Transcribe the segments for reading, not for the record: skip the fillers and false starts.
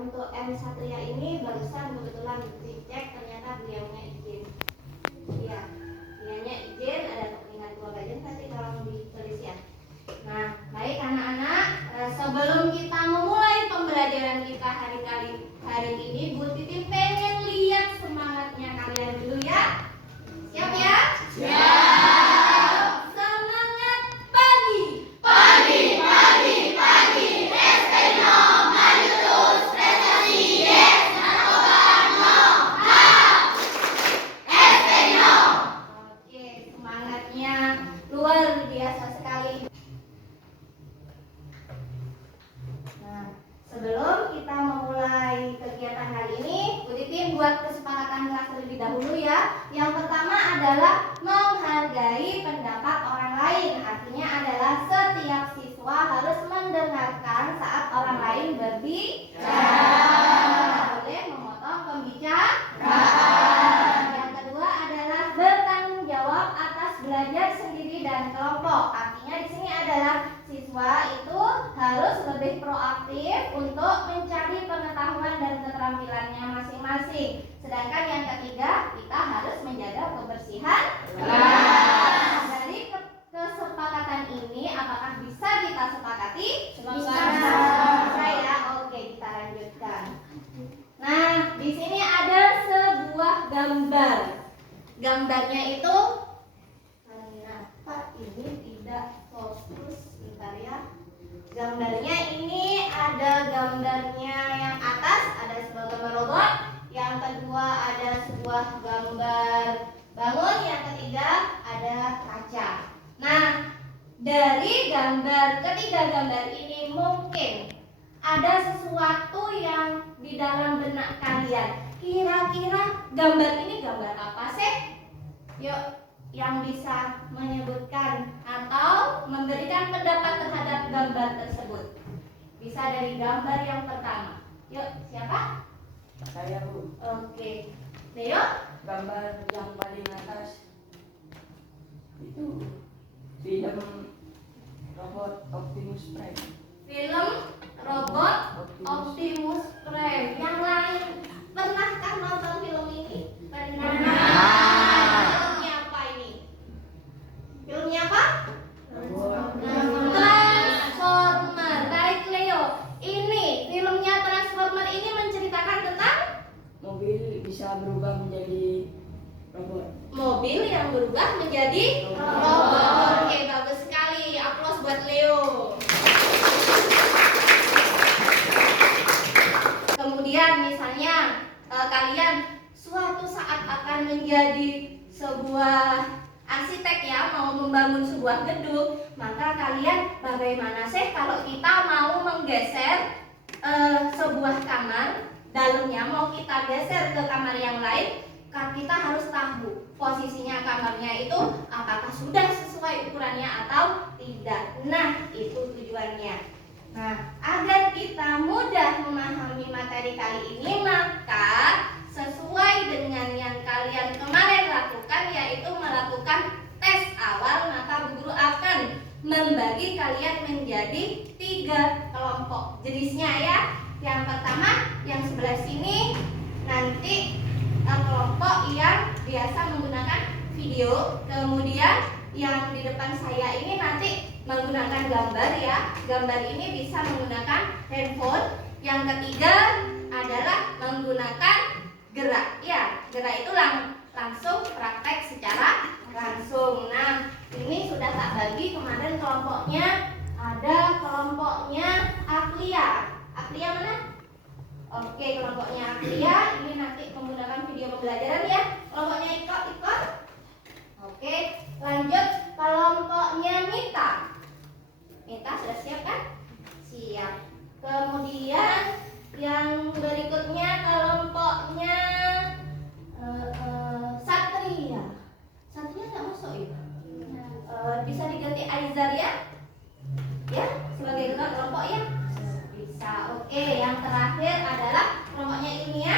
untuk M Satria ini barusan kebetulan dicek ternyata beliaunya izin. Iya, beliaunya izin, ada kepentingan keluarga aja, nanti tolong ditulis ya. Nah, baik anak-anak, sebelum kita memulai pembelajaran kita hari ini, Bu Titi pengen lihat semangatnya kalian dulu ya. Siap ya? Siap. Semangat pagi. Pagi, pagi, pagi. Esteno, maju terus, prestasi, yes, narkoba, no, ha. Esteno. Oke, semangatnya luar biasa sekali. Nah, sebelum kita memulai kegiatan hari ini, Bu Titin buat kesepakatan kelas terlebih dahulu ya. Yang pertama adalah menghargai pendapat orang lain. Artinya adalah setiap siswa harus mendengarkan saat orang lain berbicara. Tidak boleh memotong pembicaraan. Yang kedua adalah bertanggung jawab atas belajar sendiri dan kelompok. Artinya di sini adalah siswa itu harus lebih proaktif untuk mencari pengetahuan dan keterampilannya masing-masing. Sedangkan yang ketiga, kita harus menjaga kebersihan kelas. Dari kesepakatan ini, apakah bisa kita sepakati? Bisa ya. Oke, kita lanjutkan. Nah, di sini ada sebuah gambar. Gambarnya itu, kenapa ini tidak fokus? Bentar ya. Gambarnya ini ada gambarnya yang atas, ada sebuah gambar robot. Yang kedua ada sebuah gambar bangun. Yang ketiga ada kaca. Nah, dari ketiga gambar ini mungkin ada sesuatu yang di dalam benak kalian. Kira-kira gambar ini gambar apa sih? Yuk, yang bisa menyebutkan atau memberikan pendapat terhadap gambar tersebut. Bisa dari gambar yang pertama. Yuk, siapa? Saya, Bu. Oke. Leo? Gambar yang paling atas itu film robot Optimus Prime. Film robot Optimus Prime. Yang lain pernahkah nonton film ini? Pernah. Filmnya apa ini? Filmnya apa? Transformer. Baik Leo. Ini filmnya Transformer ini menceritakan tentang Mobil bisa berubah menjadi robot. mobil yang berubah menjadi robot. Oke, bagus sekali. Aplaus buat Leo. Kemudian misalnya kalian suatu saat akan menjadi sebuah arsitek ya, mau membangun sebuah gedung, maka kalian bagaimana sih kalau kita mau menggeser sebuah kamar, dalamnya mau kita geser ke kamar yang lain, kita harus tahu posisinya kamarnya itu apakah sudah sesuai ukurannya atau tidak. Nah, itu tujuannya. Nah, agar kita mudah memahami materi kali ini, maka sesuai dengan yang kalian kemarin lakukan, yaitu melakukan tes awal, maka Bu Guru akan membagi kalian menjadi 3 kelompok jenisnya ya. Yang pertama, yang sebelah sini nanti kelompok yang biasa menggunakan video. Kemudian yang di depan saya ini nanti menggunakan gambar ya. Gambar ini bisa menggunakan handphone. Yang ketiga adalah menggunakan gerak. Ya, gerak itu langsung praktek secara langsung. Nah, ini sudah tak bagi kemarin kelompoknya. Ada kelompoknya Aklia. Aklia mana? Oke, kelompoknya Aklia ini nanti menggunakan video pembelajaran ya. Kelompoknya ikut. Oke, lanjut kelompoknya Mita. Mita sudah siap kan? Siap. Kemudian yang berikutnya kelompoknya Satria. Satria nggak masuk ya? Bisa diganti Aizar ya? Ya, sebagai ketua kelompok ya? Bisa. Oke, yang terakhir adalah kelompoknya Ilmia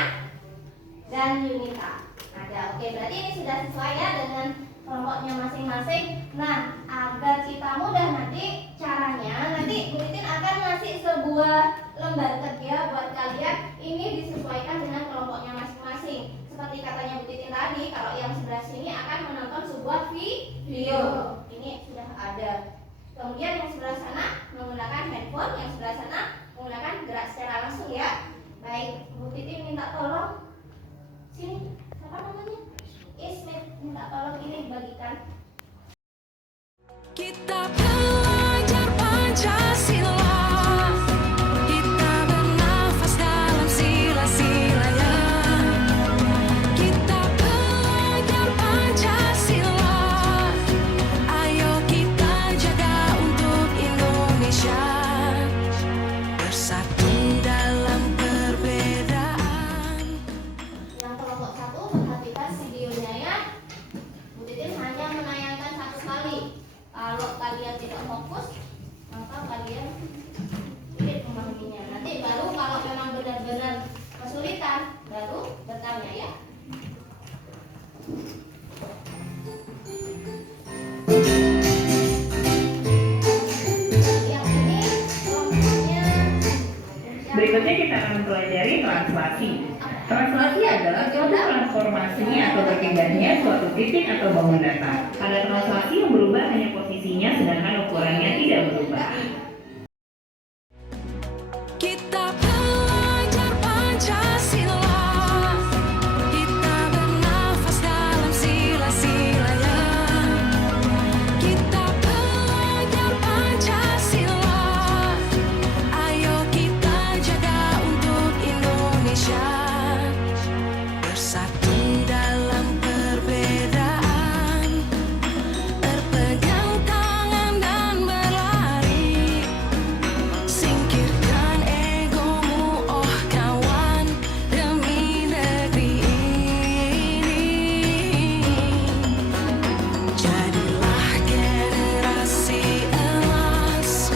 dan Yunita. Ada. Oke, berarti ini sudah sesuai ya dengan kelompoknya masing-masing. Nah, agar kita mudah nanti caranya, nanti Bu Titin akan ngasih sebuah lembar kerja buat kalian. ini disesuaikan dengan kelompoknya masing-masing. Seperti katanya Bu Titin tadi, kalau yang sebelah sini akan menonton sebuah video. Ini sudah ada. Kemudian yang sebelah sana menggunakan handphone, yang sebelah sana menggunakan gerak secara langsung ya. Baik, Bu Titin minta tolong sini, siapa namanya? Ismet, minta tolong ini bagikan. Kita belajar Pancasila, kita bernafas dalam sila-silanya. Kita belajar Pancasila, ayo kita jaga untuk Indonesia, bersatu dalam perbedaan. Yang kelompok satu perhatikan videonya ya. Bu Titin hanya menayangkan satu kali. Kalau kalian tidak fokus, maka kalian sulit memahaminya. Nanti baru kalau memang benar-benar kesulitan, baru bertanya ya. Yang ini kelompoknya. Berikutnya kita akan mempelajari translasi. Translasi adalah suatu transformasi atau berpindahnya suatu titik atau bangun data. Pada translasi yang berubah hanya posisinya, sedangkan ukurannya tidak berubah. Kita belajar Pancasila, kita bernafas dalam sila-silanya. Kita belajar Pancasila, ayo kita jaga untuk Indonesia, bersatu dalam perbedaan, berpegang tangan dan berlari. Singkirkan egomu, oh kawan, demi negeri ini. Jadilah generasi emas,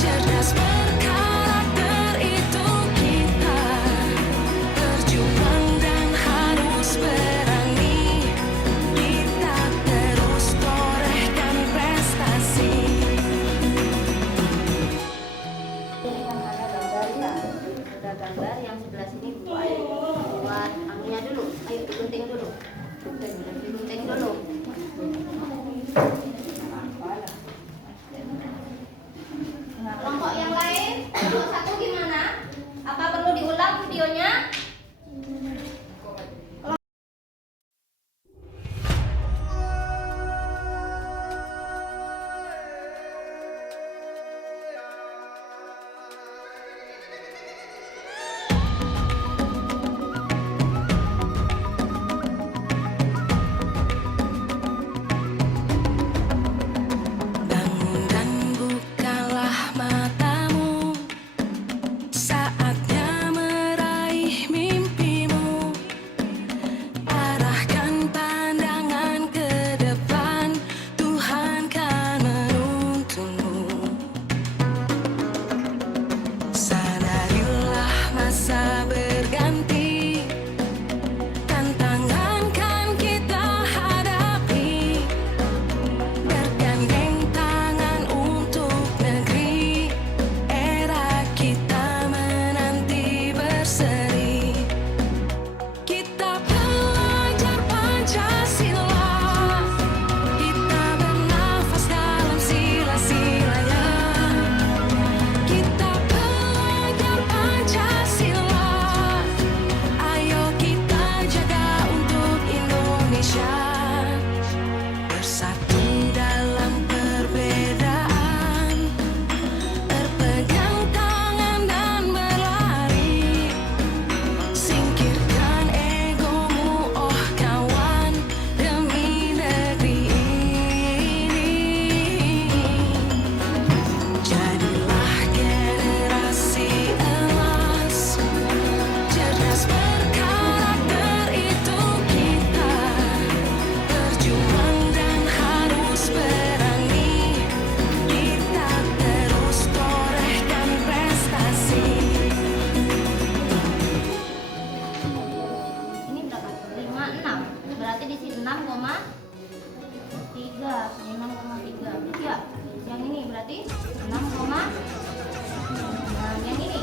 cerdas berkarakter itu kita. Berjuang dan harus berani, kita terus torehkan prestasi. Ini kan ada gambar ya. Ada gambar yang sebelah sini buat anunya dulu. Ayo digunting dulu. Digunting dulu. Nah, kelompok yang lain, kelompok satu gimana? Apa perlu diulang videonya? Bangun dan bukalah matamu, saatnya meraih mimpimu. Arahkan pandangan ke depan, Tuhan kan menuntunmu. Sadarilah masa berganti, tantangan kan kita hadapi. Bergandeng tangan untuk negeri, era kita menanti berseri. Kita belajar Pancasila, kita bernafas dalam sila-silanya. Kita belajar Pancasila, ayo kita jaga untuk Indonesia, bersatu dalam perbedaan, berpegang tangan dan berlari. Singkirkan egomu, oh kawan, demi negeri ini. Jadilah generasi emas, cerdas berkarakter itu kita. Berjuang dan harus berani, kita terus torehkan prestasi. Ini berapa? 56. Berarti di sini 6,3. Ini 6,3. Ya. Yang ini berarti 6, nah, yang ini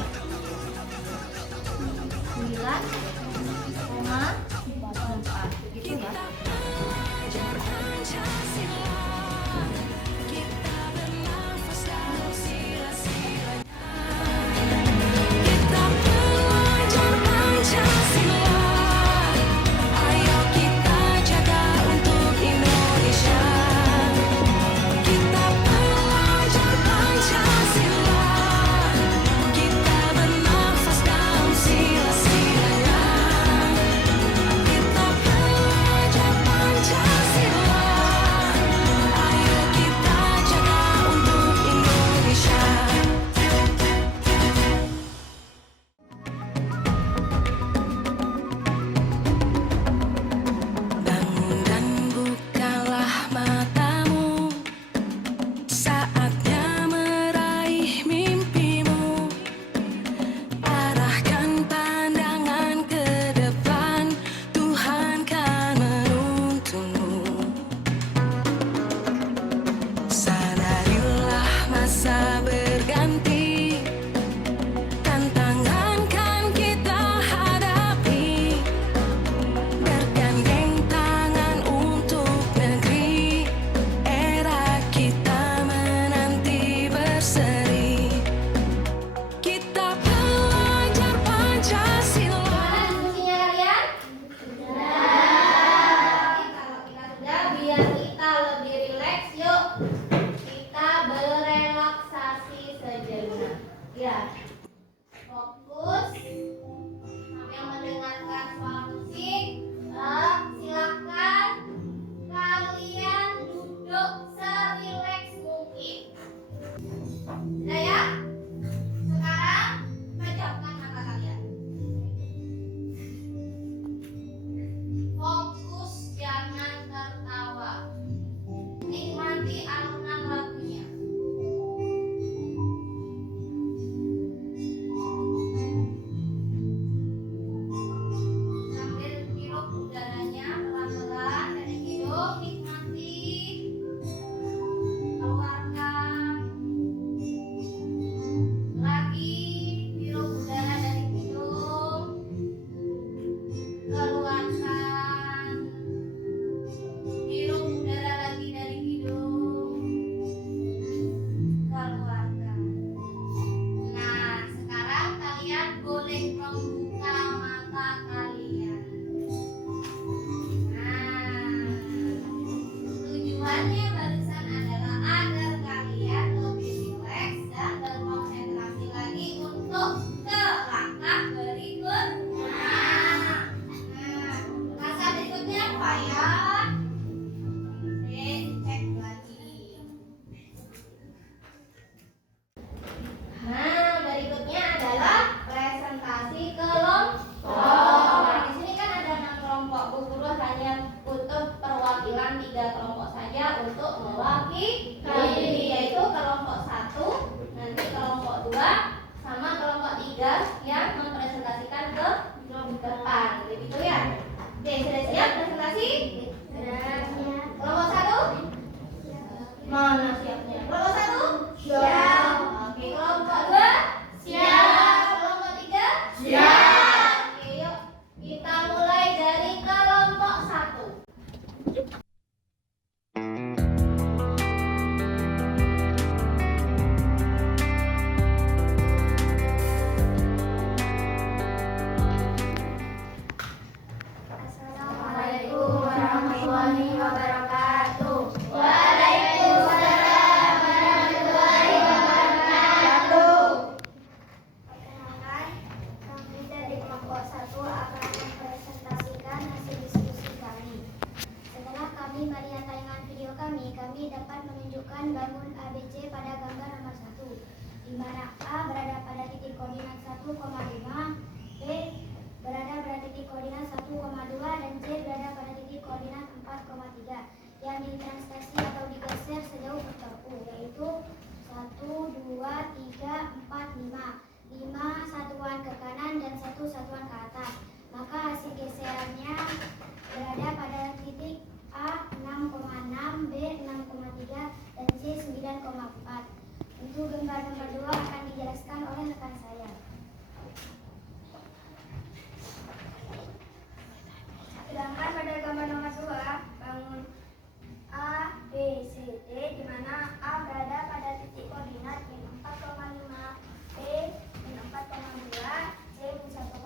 berseri. Kita belajar Pancasila. Gimana diskusinya kalian? Sudah. Kalau kita sudah, biar kita lebih rileks, yuk kita berelaksasi sejenak. Ya, fokus sambil mendengarkan suara musik. Silakan kalian duduk serileks mungkin. Sudah ya? Sekarang pejamkan mata kalian. Fokus, jangan tertawa. Nikmati alunan lagunya. Sambil hirup udaranya pelan-pelan dari hidung, nikmati. Keluarkan. Lagi hirup udara dari hidung. Keluarkan. Hirup udara lagi dari hidung. Keluarkan. Nah, sekarang kalian boleh membuka mata kalian. Nah, tujuannya barusan adalah agar kalian lebih rileks dan berkonsentrasi lagi untuk ke langkah berikutnya. Langkah berikutnya apa ya? Cek lagi. Nah, berikutnya adalah presentasi kelompok. Nah, di sini kan ada 6 kelompok. Bu Guru hanya butuh perwakilan 3 kelompok saja untuk mewakili, yaitu kelompok 1, nanti kelompok 2, sama kelompok 3 yang mempresentasikan ke depan. Begitu ya? Oke, sudah siap presentasi? Sudah. Kelompok 1? Mana siapnya? Kelompok 1? Siap. Oke, kelompok 2? Siap. Kelompok 3? Siap. Oke, yuk kita mulai dari kelompok 1. Assalamualaikum warahmatullahi wabarakatuh. Waalaikumsalam warahmatullahi wabarakatuh. Perkenalkan, kami dari kelompok 1 akan mempresentasikan hasil diskusi kami. Setelah kami melihat tayangan video kami dapat menunjukkan bangun ABC pada gambar nomor 1, di mana A berada pada titik koordinat 1,5, B berada pada titik koordinat 1,2, dan C berada pada titik koordinat 4,3, yang ditranslasi atau digeser sejauh vektor U, yaitu 1, 2, 3, 4, 5. 5 satuan ke kanan dan 1 satuan ke atas. Maka hasil geserannya berada pada titik A 6,6, B 6,3, dan C 9,4. Untuk gambar nomor 2 akan dijelaskan oleh rekan saya. Sedangkan pada gambar nomor 2, bangun A, B, C, D, di mana A berada pada titik koordinat min 4,5, B min 4,2, C min 1,2,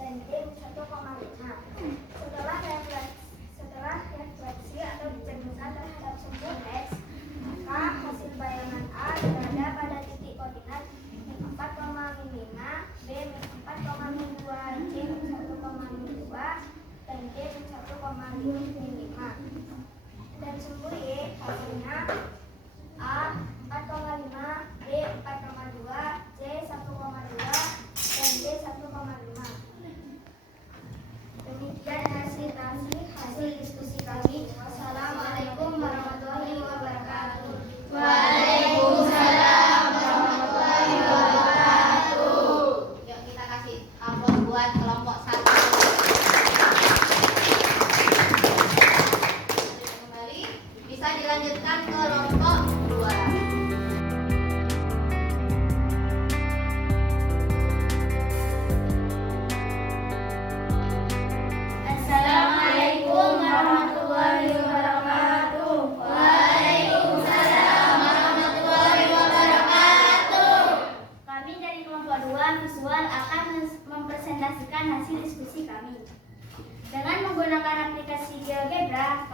dan D min 1,5. Setelah refleksi atau dicerminkan terhadap sumber teks, maka hasil bayangan A berada pada titik koordinat min 4,5, B min 4,2, C min 1,2, dan D min 1,5. Dan sumber Y hasilnya A 4,5, B 4,2, C 1,2, dan D 1,5. Demikian hasil diskusi kami. Wassalamualaikum warahmatullahi wabarakatuh. Waalaikumsalam warahmatullahi wabarakatuh. Yuk kita kasih amplop buat kelompok 1. Kembali bisa dilanjutkan ke kelompok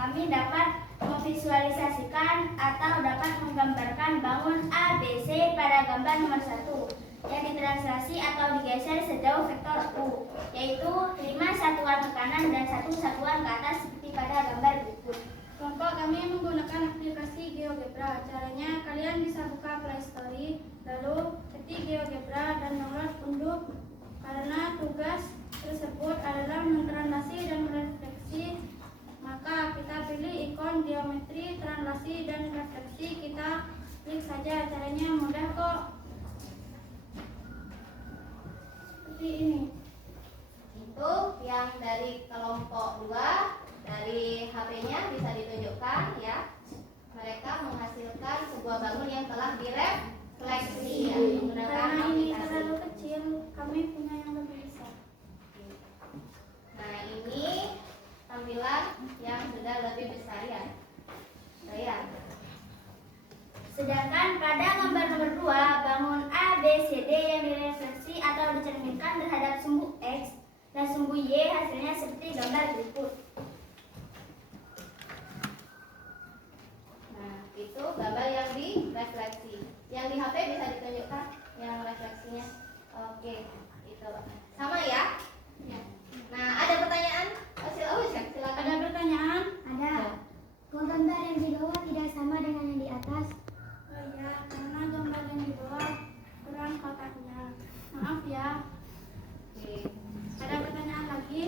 kami dapat memvisualisasikan atau dapat menggambarkan bangun A, B, C pada gambar nomor 1 yang ditranslasi atau digeser sejauh vektor U, yaitu 5 satuan ke kanan dan 1 satuan ke atas seperti pada gambar berikut. Kelompok kami menggunakan aplikasi GeoGebra. Caranya kalian bisa buka Play Store, lalu ketik GeoGebra dan download unduh. Karena tugas tersebut adalah mentranslasi dan merefleksi, maka kita pilih ikon geometri, translasi, dan refleksi. Kita klik saja, caranya mudah kok. Seperti ini. Itu yang dari kelompok 2, dari HP-nya bisa ditunjukkan ya. Mereka menghasilkan sebuah bangun yang telah direfleksi ya, menggunakan Karena ini aplikasi. terlalu kecil, kami punya yang lebih besar. Nah, ini tampilan yang sudah lebih besar ya. Saya. Sedangkan pada gambar nomor 2, bangun A, B, C, D yang direfleksi atau dicerminkan terhadap sumbu X dan sumbu Y hasilnya seperti gambar berikut. Nah, itu gambar yang direfleksi. Yang di HP bisa ditunjukkan yang refleksinya. Oke, itu. Sama ya? Ya. Nah, ada pertanyaan? Silakan. Ada pertanyaan? Ada. Kok gambar yang di bawah tidak sama dengan yang di atas? Oh ya, karena gambar yang di bawah kurang kotaknya. Maaf ya. Oke. Ada pertanyaan lagi?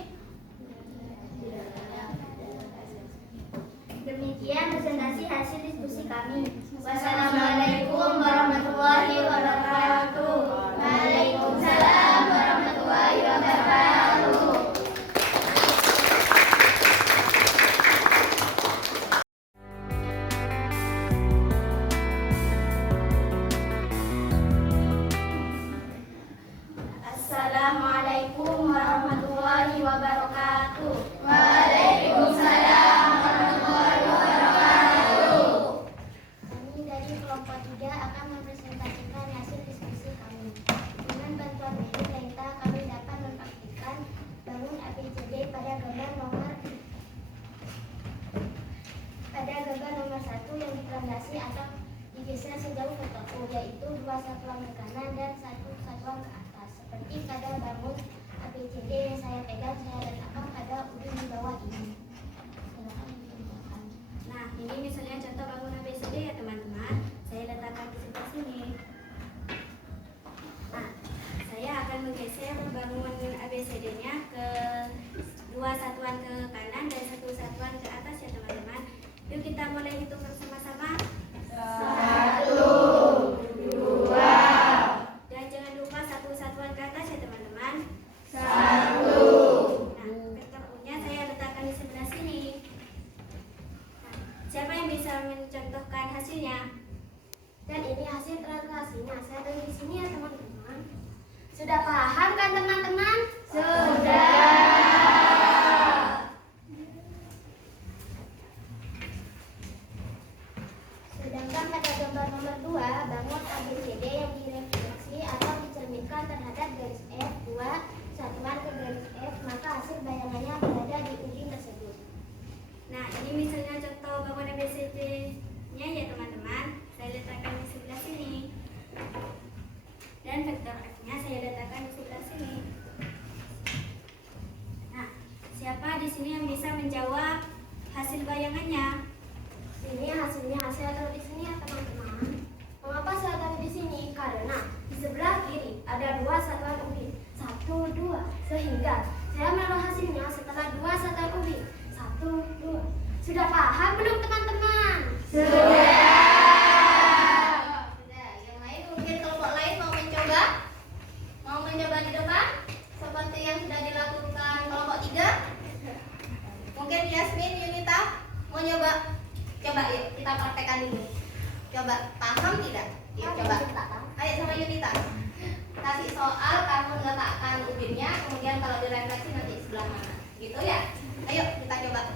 Demikian presentasi hasil diskusi kami. Wassalamualaikum warahmatullahi wabarakatuh. Waalaikumsalam warahmatullahi wabarakatuh. Assalamualaikum warahmatullahi wabarakatuh. Waalaikumsalam warahmatullahi wabarakatuh. Kami dari kelompok 3 akan mempresentasikan hasil diskusi kami. Dengan bantuan media data, kami dapat mempraktikkan bangun ABCD pada gambar nomor 1 yang ditranslasi atau digeser sejauh vektor U, yaitu 2 satuan ke kanan dan 1 satuan ke atas. Seperti pada bangun ABCD yang saya pegang, saya letakkan pada ujung di bawah ini. Silakan ditunjukkan. Nah, ini misalnya contoh bangun ABCD ya teman-teman. Saya letakkan di sebelah sini. Nah, saya akan menggeser bangunan ABCD-nya ke 2 satuan ke kanan dan 1 satuan ke atas ya teman-teman. Yuk kita mulai hitung bersama-sama. 1, 2. Dan jangan lupa 1 satuan ke atas ya teman-teman. 1. Nah, vektor U-nya saya letakkan di sebelah sini. Nah, siapa yang bisa mencontohkan hasilnya? Dan ini hasil translasinya. Saya tulis di sini ya teman-teman. Sudah paham kan teman-teman? Sudah. Sedangkan pada gambar nomor 2, bangun ABCD yang direfleksi atau dicerminkan terhadap garis F, 2 satuan ke garis F, maka hasil bayangannya berada di ujung tersebut. Nah, ini misalnya contoh bangun ABCD-nya ya teman-teman. Saya letakkan di sebelah sini. Dan vektor F-nya saya letakkan di sebelah sini. Nah, siapa di sini yang bisa menjawab hasil bayangannya? Ini hasilnya saya taruh di sini ya teman-teman. Mengapa saya taruh di sini? Karena di sebelah kiri ada 2 satuan ubin, 1, 2, sehingga saya menaruh hasilnya setelah 2 satuan ubin, 1, 2. Sudah paham belum teman-teman? Sudah. Yang lain mungkin kelompok lain mau mencoba? Mau mencoba di depan? Seperti yang sudah dilakukan kelompok 3? Mungkin Yasmin, Yunita mau nyoba? Coba yuk, kita praktekkan dulu. Coba, paham tidak? Yuk, coba. Ayo sama Yunita. Kasih soal, kamu letakkan ubinnya, kemudian kalau direfleksi nanti sebelah mana. Gitu ya? Ayo, kita coba.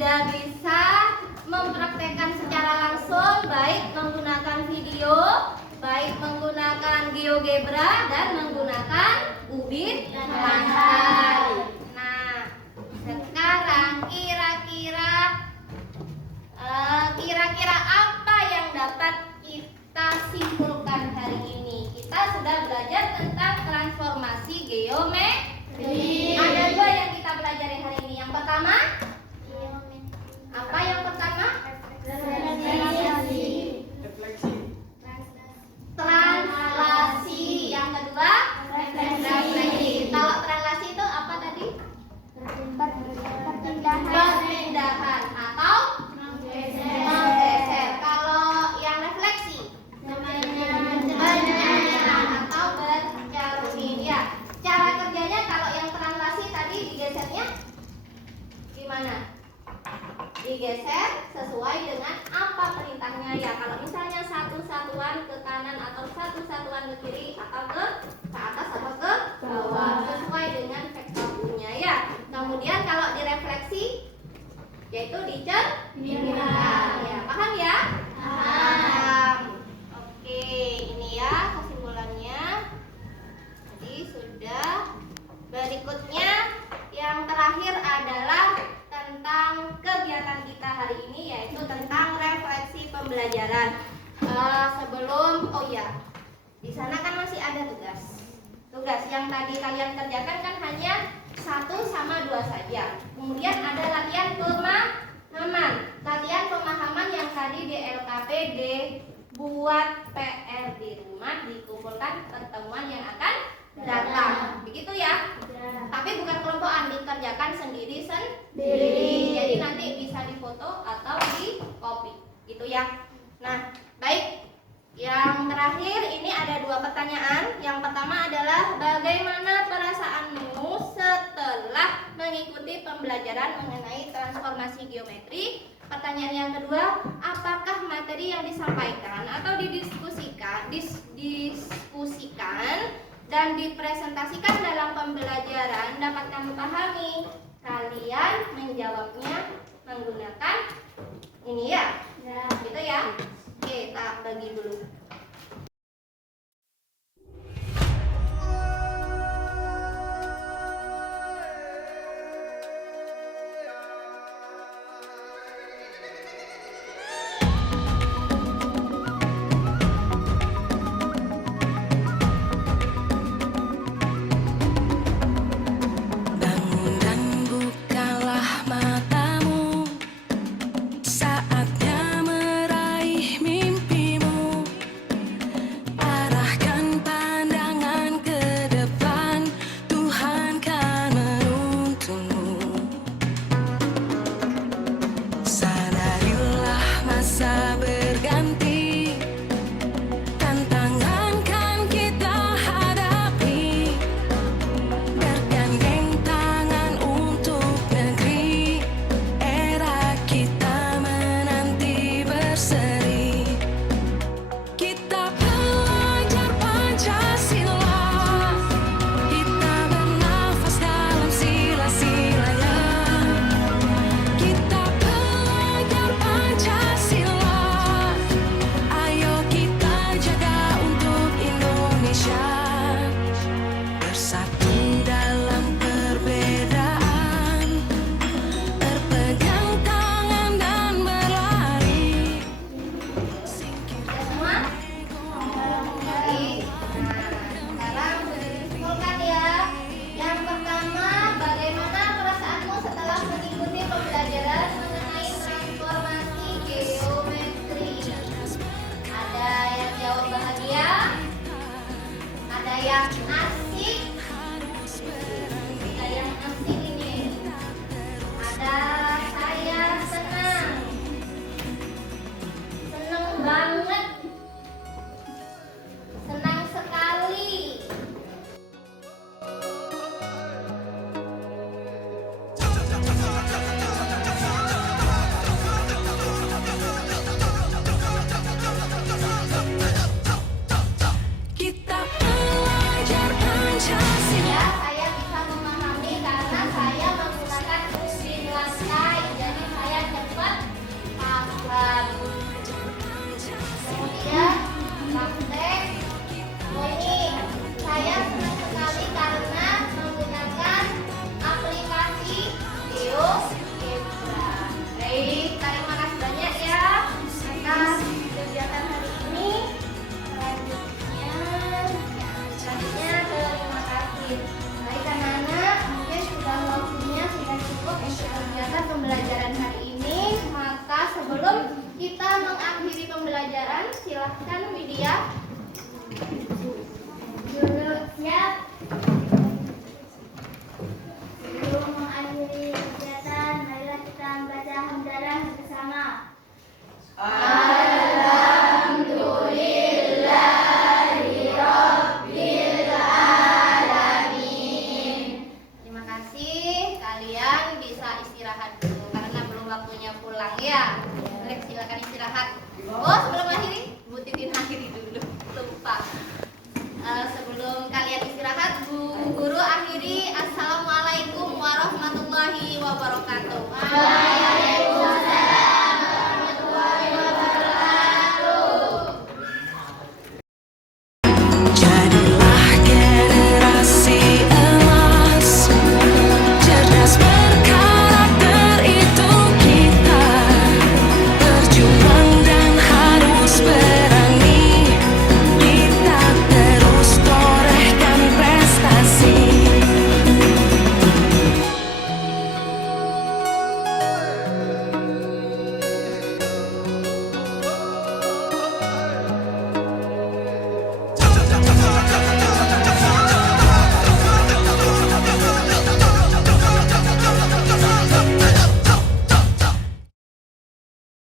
sudah bisa mempraktekkan secara langsung, baik menggunakan video, baik menggunakan GeoGebra dan menggunakan ubin lantai. Nah, sekarang kira-kira apa yang dapat kita simpulkan hari ini? Kita sudah belajar tentang transformasi geometri. Ada dua yang kita pelajari hari ini. Yang pertama, apa yang pertama? Refleksi. Translasi. Yang kedua, refleksi. Kalau translasi itu apa tadi? Perpindahan atau menggeser. Kalau yang refleksi, penyayaan atau bercermin. Ya, cara kerjanya kalau yang translasi tadi digesernya gimana? Digeser sesuai dengan apa perintahnya ya. Kalau misalnya satu satuan ke kanan atau satu satuan ke kiri atau ke atas atau ke bawah sesuai dengan vektor U-nya ya. Kemudian kalau direfleksi yaitu dicerminkan ya. Paham ya? Paham. Oke, ini ya kesimpulannya. Jadi sudah. Berikutnya yang terakhir adalah tentang kegiatan kita hari ini, yaitu tentang refleksi pembelajaran. Di sana kan masih ada tugas yang tadi kalian kerjakan kan hanya 1 sama 2 saja. Kemudian ada latihan pemahaman yang tadi di LKPD, buat PR di rumah, dikumpulkan pertemuan yang akan datang. Begitu ya? Tapi bukan kelompokan, dikerjakan sendiri. Jadi nanti bisa difoto atau di copy. Gitu ya. Nah, baik. Yang terakhir ini ada 2 pertanyaan. Yang pertama adalah bagaimana perasaanmu setelah mengikuti pembelajaran mengenai transformasi geometri? Pertanyaan yang kedua, apakah materi yang disampaikan atau didiskusikan dan dipresentasikan dalam pembelajaran dapat kamu pahami? Kalian menjawabnya menggunakan ini ya. Gitu ya. Oke, tak bagi dulu. Bangun dan bukalah matamu, saatnya meraih mimpimu. Arahkan pandangan ke depan, Tuhan kan menuntunmu. Sadarilah masa berganti, tantangan kan kita hadapi. Bergandeng tangan untuk negeri, era kita menanti berseri. Kita pelajar Pancasila, kita bernafas dalam sila-silanya. Kita pelajar sebelum kita mengakhiri pembelajaran, silahkan Widya. Guru siap. Sebelum mengakhiri kegiatan, marilah kita membaca hamdalah bersama. Terima kasih, kalian bisa istirahat dulu karena belum waktunya pulang ya. Baik, silakan istirahat. Oh, sebelum akhiri, Bu Titin akhiri dulu. Lupa. Sebelum kalian istirahat, Bu Guru akhiri. Assalamualaikum warahmatullahi wabarakatuh.